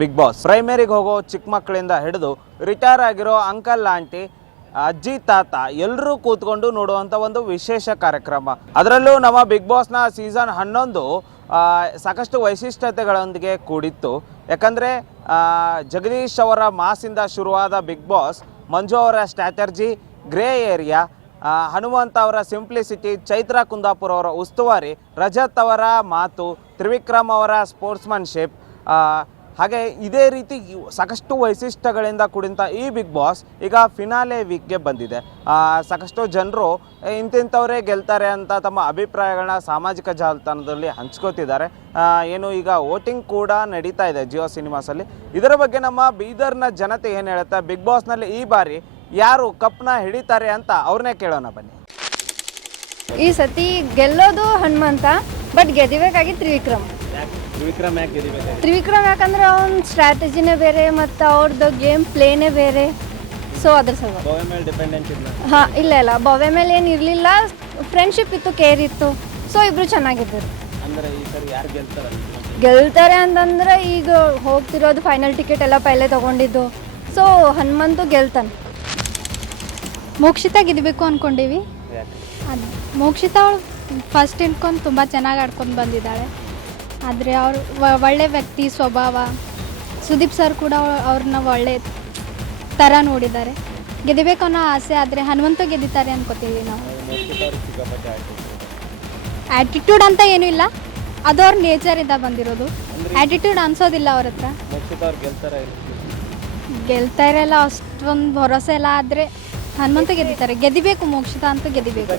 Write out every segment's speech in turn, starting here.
Big boss ಪ್ರೈಮರಿಗೆ ಹೋಗೋ ಚಿಕ್ಕ ಮಕ್ಕಳಿಂದ ಹಿಡಿದು ರಿಟೈರ್ ಆಗಿರೋ ಅಂಕಲ್ ಆಂಟಿ ಅಜ್ಜಿ ತಾತ ಎಲ್ಲರೂ ಕೂತ್ಕೊಂಡು ನೋಡುವಂಥ ಒಂದು ವಿಶೇಷ ಕಾರ್ಯಕ್ರಮ. ಅದರಲ್ಲೂ ನಮ್ಮ ಬಿಗ್ ಬಾಸ್ನ ಸೀಸನ್ 11 ಸಾಕಷ್ಟು ವೈಶಿಷ್ಟ್ಯತೆಗಳೊಂದಿಗೆ ಕೂಡಿತ್ತು. ಯಾಕಂದರೆ ಜಗದೀಶ್ ಅವರ ಮಾಸಿಂದ ಶುರುವಾದ ಬಿಗ್ ಬಾಸ್ ಮಂಜು ಅವರ ಸ್ಟ್ರಾಟರ್ಜಿ, ಗ್ರೇ ಏರಿಯಾ, ಹನುಮಂತ ಅವರ ಸಿಂಪ್ಲಿಸಿಟಿ, ಚೈತ್ರಾ ಕುಂದಾಪುರ ಅವರ ಉಸ್ತುವಾರಿ, ರಜತ್ ಅವರ ಮಾತು, ತ್ರಿವಿಕ್ರಮ್ ಅವರ ಸ್ಪೋರ್ಟ್ಸ್ಮನ್ಶಿಪ್, ಹಾಗೆ ಇದೇ ರೀತಿ ಸಾಕಷ್ಟು ವೈಶಿಷ್ಟ್ಯಗಳಿಂದ ಕೂಡಿದಂಥ ಈ ಬಿಗ್ ಬಾಸ್ ಈಗ ಫಿನಾಲೆ ವೀಕ್ಗೆ ಬಂದಿದೆ. ಸಾಕಷ್ಟು ಜನರು ಇಂತಿಂಥವರೇ ಗೆಲ್ತಾರೆ ಅಂತ ತಮ್ಮ ಅಭಿಪ್ರಾಯಗಳನ್ನ ಸಾಮಾಜಿಕ ಜಾಲತಾಣದಲ್ಲಿ ಹಂಚ್ಕೋತಿದ್ದಾರೆ. ಏನು ಈಗ ವೋಟಿಂಗ್ ಕೂಡ ನಡೀತಾ ಇದೆ ಜಿಯೋ ಸಿನಿಮಾಸಲ್ಲಿ. ಇದರ ಬಗ್ಗೆ ನಮ್ಮ ಬೀದರ್ನ ಜನತೆ ಏನು ಹೇಳುತ್ತೆ, ಬಿಗ್ ಬಾಸ್ನಲ್ಲಿ ಈ ಬಾರಿ ಯಾರು ಕಪ್ನ ಹಿಡಿತಾರೆ ಅಂತ ಅವ್ರನ್ನೇ ಕೇಳೋಣ ಬನ್ನಿ. ಈ ಸತಿ ಗೆಲ್ಲೋದು ಹನುಮಂತ, ಬಟ್ ಗೆದಿಬೇಕಾಗಿ ತ್ರಿವಿಕ್ರಮ್. ತ್ರಿವಿಕ್ರಮ್ ಯಾಕಂದ್ರೆ ಅವ್ನ ಸ್ಟ್ರಾಟಜಿನೇ ಬೇರೆ ಮತ್ತು ಅವ್ರದ್ದು ಗೇಮ್ ಪ್ಲೇನೇ ಬೇರೆ. ಸೊ ಅದ್ರ ಸಲುವಾಗಿ ಇಲ್ಲ ಬೊವೆ ಮೇಲೆ ಏನು ಇರಲಿಲ್ಲ, ಫ್ರೆಂಡ್ಶಿಪ್ ಇತ್ತು, ಕೇರ್ ಇತ್ತು. ಸೊ ಇಬ್ರು ಚೆನ್ನಾಗಿದ್ದರು. ಗೆಲ್ತಾರೆ ಅಂತಂದ್ರೆ ಈಗ ಹೋಗ್ತಿರೋದು ಫೈನಲ್ ಟಿಕೆಟ್ ಎಲ್ಲ ಪೈಲೆ ತಗೊಂಡಿದ್ದು. ಸೊ ಹನುಮಂತು ಗೆಲ್ತಾನೆ. ಮೋಕ್ಷಿತಾ ಗೆಲ್ಲಬೇಕು ಅಂದ್ಕೊಂಡೀವಿ. ಅದು ಮೋಕ್ಷಿತಾ ಅವಳು ಫಸ್ಟ್ ಇಟ್ಕೊಂಡು ತುಂಬ ಚೆನ್ನಾಗಿ ಆಡ್ಕೊಂಡು ಬಂದಿದ್ದಾಳೆ. ಆದರೆ ಅವರು ಒಳ್ಳೆ ವ್ಯಕ್ತಿ, ಸ್ವಭಾವ. ಸುದೀಪ್ ಸರ್ ಕೂಡ ಅವ್ರನ್ನ ಒಳ್ಳೆ ಥರ ನೋಡಿದ್ದಾರೆ. ಗೆಲ್ಲಬೇಕು ಅನ್ನೋ ಆಸೆ. ಆದರೆ ಹನುಮಂತ ಗೆದ್ದಿದ್ದಾರೆ ಅನ್ಕೋತೀವಿ ನಾವು. ಆ್ಯಟಿಟ್ಯೂಡ್ ಅಂತ ಏನೂ ಇಲ್ಲ, ಅದು ಅವ್ರ ನೇಚರಿಂದ ಬಂದಿರೋದು. ಆ್ಯಟಿಟ್ಯೂಡ್ ಅನ್ಸೋದಿಲ್ಲ ಅವ್ರ ಹತ್ರ. ಗೆಲ್ತಾ ಇರಲ್ಲ, ಅಷ್ಟೊಂದು ಭರೋಸೆ ಇಲ್ಲ. ಆದರೆ ಹನುಮಂತ ಗೆದ್ದಿದ್ದಾರೆ. ಗೆದಿಬೇಕು, ಮೋಕ್ಷಿತಾ ಅಂತೂ ಗೆದಿಬೇಕು.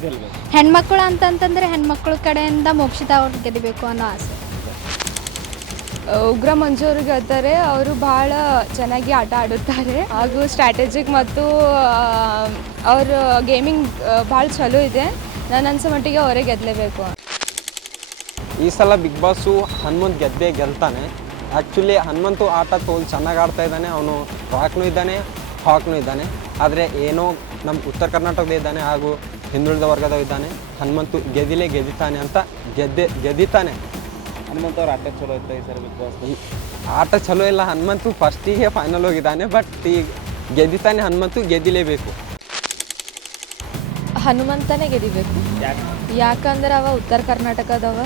ಹೆಣ್ಮಕ್ಳು ಅಂತಂತಂದರೆ ಹೆಣ್ಮಕ್ಳ ಕಡೆಯಿಂದ ಮೋಕ್ಷಿತಾ ಅವ್ರು ಗೆದಿಬೇಕು ಅನ್ನೋ ಆಸೆ. ಉಗ್ರ ಮಂಜು ಅವರು ಗೆಲ್ತಾರೆ. ಅವರು ಭಾಳ ಚೆನ್ನಾಗಿ ಆಟ ಆಡುತ್ತಾರೆ ಹಾಗೂ ಸ್ಟ್ರಾಟಜಿಕ್ ಮತ್ತು ಅವ್ರ ಗೇಮಿಂಗ್ ಭಾಳ ಚಲೋ ಇದೆ. ನಾನು ಅನ್ಸೋ ಮಟ್ಟಿಗೆ ಅವರೇ ಗೆಲ್ಲಲೇಬೇಕು. ಈ ಸಲ ಬಿಗ್ ಬಾಸು ಹನುಮಂತ್ ಗೆಲ್ತಾನೆ. ಆ್ಯಕ್ಚುಲಿ ಹನುಮಂತು ಆಟ ಚೆನ್ನಾಗಿ ಆಡ್ತಾ ಇದ್ದಾನೆ. ಅವನು ರಾಕ್ನೂ ಇದ್ದಾನೆ, ಹಾಕ್ನೂ ಇದ್ದಾನೆ. ಆದರೆ ಏನೋ ನಮ್ಮ ಉತ್ತರ ಕರ್ನಾಟಕದ ಇದ್ದಾನೆ ಹಾಗೂ ಹಿಂದುಳಿದ ವರ್ಗದ ಇದ್ದಾನೆ. ಹನುಮಂತು ಗೆದ್ದಿತಾನೆ ಅಂತ ಗೆದ್ದಿತಾನೆ. ಹನುಮಂತ ಅವ್ರ ಆಟ ಚಲೋ ಇತ್ತು ಈ ಸರ್ ಬಿಗ್ ಬಾಸ್. ಆಟ ಚಲೋ ಇಲ್ಲ. ಹನುಮಂತು ಫಸ್ಟಿಗೆ ಫೈನಲ್ ಹೋಗಿದ್ದಾನೆ, ಬಟ್ ಈಗ ಗೆದ್ದಿತಾನೆ. ಹನುಮಂತು ಗೆದ್ದಿಲೇಬೇಕು. ಹನುಮಂತನೇ ಗೆದಿಬೇಕು. ಯಾಕಂದ್ರೆ ಅವ ಉತ್ತರ ಕರ್ನಾಟಕದವ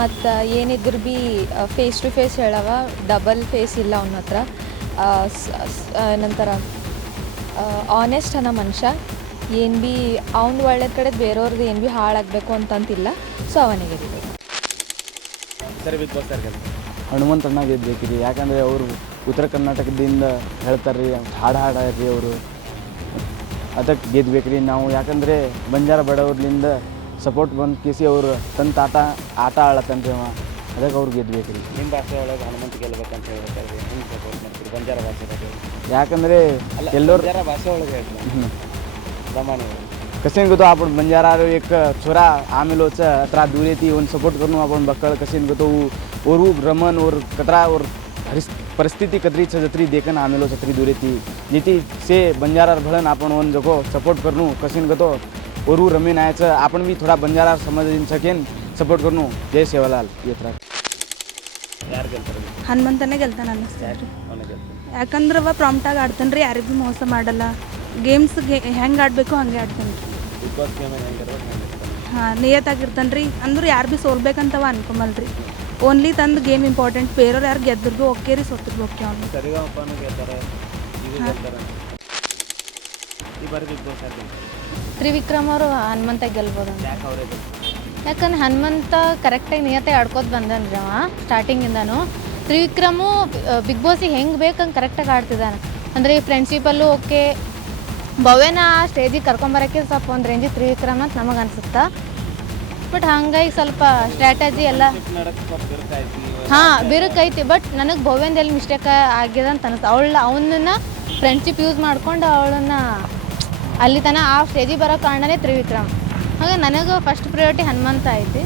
ಮತ್ತು ಏನಿದ್ರು ಭೀ ಫೇಸ್ ಟು ಫೇಸ್ ಹೇಳವ, ಡಬಲ್ ಫೇಸ್ ಇಲ್ಲ ಅವನ ಹತ್ರ. ನಂತರ ಆನೆಸ್ಟ್ ಅನ್ನೋ ಮನುಷ್ಯ. ಏನು ಭೀ ಅವ್ನು ಒಳ್ಳೆದ ಕಡೆ ಬೇರೆಯವ್ರದ್ದು ಏನು ಭೀ ಹಾಳಾಗಬೇಕು ಅಂತಂತಿಲ್ಲ. ಸೊ ಅವನಿಗೆ ಗೆದಿಬೇಕು. Big boss ಹನುಮಂತಣ್ಣ ಗೆದ್ದಬೇಕ್ರಿ. ಯಾಕಂದರೆ ಅವರು ಉತ್ತರ ಕರ್ನಾಟಕದಿಂದ ಹೇಳ್ತಾರೆ ರೀ, ಹಾಡ್ರಿ ಅವರು. ಅದಕ್ಕೆ ಗೆದ್ಬೇಕ್ರಿ ನಾವು. ಯಾಕಂದರೆ ಬಂಜಾರ ಬಡವ್ರಲಿಂದ ಸಪೋರ್ಟ್ ಬಂದು ಕೇಸಿ ಅವರು ತಂತ ಆಟ ಆಡತ್ತನ್ರಿ ಅವ. ಅದಕ್ಕೆ ಅವ್ರು ಗೆದ್ಬೇಕ್ರಿ. ನಿಮ್ಮ ಭಾಷೆ ಒಳಗೆ ಹನುಮಂತ ಗೆಲ್ಬೇಕಂತ ಹೇಳ್ತಾರೆ. ಹೆಂಗೆ ಸಪೋರ್ಟ್ ಮಾಡ್ತೀರಿ ಬಂಜಾರ ಭಾಷೆ? ಯಾಕಂದರೆ ಎಲ್ಲರೂ ಭಾಷೆ ಒಳಗೆ ಹೇಳ್ತಾರೆ कसे गो तो आपण बंजारा एक छोरा आमेलो अतरा दूर थी उन सपोर्ट करूँ आपण बक्कड़ कसे गो तो और वो रमन और कतरा और परिस्थिति कतरी जतरी देखन आमेलो छतरी दूर थी जीती से बंजारा भलन आपण वन जगो सपोर्ट करूँ कसे गो तो और वो रमीन आयच आपण भी थोड़ा बंजारा समझ सकेन सपोर्ट करूँ. जय सेवालाल. ये थोड़ा ಹನುಮಂತನೇ ಗೆಲ್ತಾನೆ ಅನ್ನಿಸ್ತಾರೆ. ಯಾಕಂದ್ರೆ ಅವ ಪ್ರಾಂಪ್ಟಾಗಿ ಆಡ್ತಾನೆ ರೀ, ಯಾರಿಗೂ ಮೋಸ ಮಾಡಲ್ಲ. ಗೇಮ್ಸ್ಗೆ ಹೆಂಗೆ ಆಡಬೇಕು ಹಂಗೆ ಆಡ್ತಾನೆ ರೀ. ಹಾಂ, ನಿಯತ್ತಾಗಿರ್ತಾನೆ ರೀ. ಅಂದ್ರೆ ಯಾರು ಭೀ ಸೋಲ್ಬೇಕಂತವ ಅನ್ಕೊಂಬಲ್ರಿ. ಓನ್ಲಿ ತಂದು ಗೇಮ್ ಇಂಪಾರ್ಟೆಂಟ್. ಬೇರೆಯವ್ರು ಯಾರು ಗೆದ್ರು ಭೀ ಓಕೆ ರೀ, ಸೋತಿದ್ರು ಓಕೆ. ಅವ್ನು ತ್ರಿವಿಕ್ರಮ್ ಅವರು ಹನುಮಂತ ಗೆಲ್ಬೋದು. ಯಾಕಂದ್ರೆ ಹನುಮಂತ ಕರೆಕ್ಟಾಗಿ ನಿಯತ್ತಾಗಿ ಆಡ್ಕೋತ ಬಂದನ್ರಿ ಅವ ಸ್ಟಾರ್ಟಿಂಗಿಂದನೂ. ತ್ರಿವಿಕ್ರಮು ಬಿಗ್ ಬಾಸಿಗೆ ಹೆಂಗೆ ಬೇಕಂಗೆ ಕರೆಕ್ಟಾಗಿ ಆಡ್ತಿದ್ದಾನೆ. ಅಂದರೆ ಈ ಫ್ರೆಂಡ್ಶಿಪ್ಪಲ್ಲೂ ಓಕೆ. ಭವ್ಯನ ಸ್ಟೇಜಿಗೆ ಕರ್ಕೊಂಬರೋಕ್ಕೆ ಸ್ವಲ್ಪ ಒಂದು ರೇಂಜಿಗೆ ತ್ರಿವಿಕ್ರಮ್ ಅಂತ ನಮಗೆ ಅನಿಸುತ್ತೆ. ಬಟ್ ಹಂಗಾಗಿ ಸ್ವಲ್ಪ ಸ್ಟ್ರಾಟಜಿ ಎಲ್ಲ ಬಿರುಕೈತಿ. ಬಟ್ ನನಗೆ ಭವ್ಯಂದಲ್ಲಿ ಮಿಸ್ಟೇಕ್ ಆಗಿದೆ ಅಂತ ಅನಿಸ್ತು. ಅವನನ್ನು ಫ್ರೆಂಡ್ಶಿಪ್ ಯೂಸ್ ಮಾಡ್ಕೊಂಡು ಅವಳನ್ನು ಅಲ್ಲಿ ತನಕ ಆ ಸ್ಟೇಜಿಗೆ ಬರೋ ಕಾರಣನೇ ತ್ರಿವಿಕ್ರಮ್. ಹಾಗೆ ನನಗೆ ಫಸ್ಟ್ ಪ್ರಿಯಾರಿಟಿ ಹನುಮಂತ ಐತಿ.